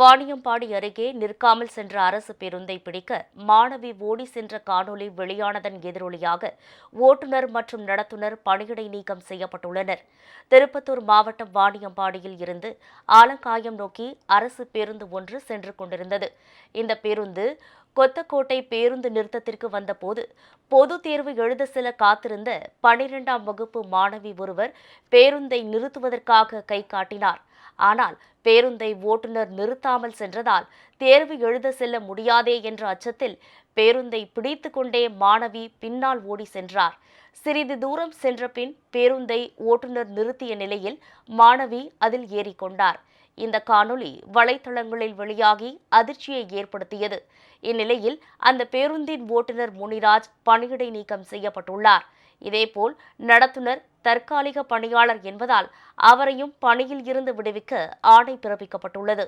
வாணியம்பாடி அருகே நிற்காமல் சென்ற அரசு பேருந்தை பிடிக்க மாணவி ஓடி சென்ற காணொலி வெளியானதன் எதிரொலியாக ஓட்டுநர் மற்றும் நடத்துனர் பணியிடை நீக்கம் செய்யப்பட்டுள்ளனர். திருப்பத்தூர் மாவட்டம் வாணியம்பாடியில் இருந்து ஆலங்காயம் நோக்கி அரசு பேருந்து ஒன்று சென்று கொண்டிருந்தது. இந்த பேருந்து கொத்தக்கோட்டை பேருந்து நிறுத்தத்திற்கு வந்தபோது பொது தேர்வு எழுத செல்ல காத்திருந்த பனிரெண்டாம் வகுப்பு மாணவி ஒருவர் பேருந்தை நிறுத்துவதற்காக கை காட்டினார். ஆனால் பேருந்தை ஓட்டுநர் நிறுத்தாமல் சென்றதால் தேர்வு எழுத செல்ல முடியாதே என்ற அச்சத்தில் பேருந்தை பிடித்து கொண்டே மாணவி பின்னால் ஓடி சென்றார். சிறிது தூரம் சென்ற பின் பேருந்தை ஓட்டுநர் நிறுத்திய நிலையில் மாணவி அதில் ஏறிக்கொண்டார். இந்த காணொளி வலைத்தளங்களில் வெளியாகி அதிர்ச்சியை ஏற்படுத்தியது. இந்நிலையில் அந்த பேருந்தின் ஓட்டுநர் முனிராஜ் பணியிடை நீக்கம் செய்யப்பட்டுள்ளார். இதேபோல் நடத்துனர் தற்காலிக பணியாளர் என்பதால் அவரையும் பணியில் இருந்து விடுவிக்க ஆணை பிறப்பிக்கப்பட்டுள்ளது.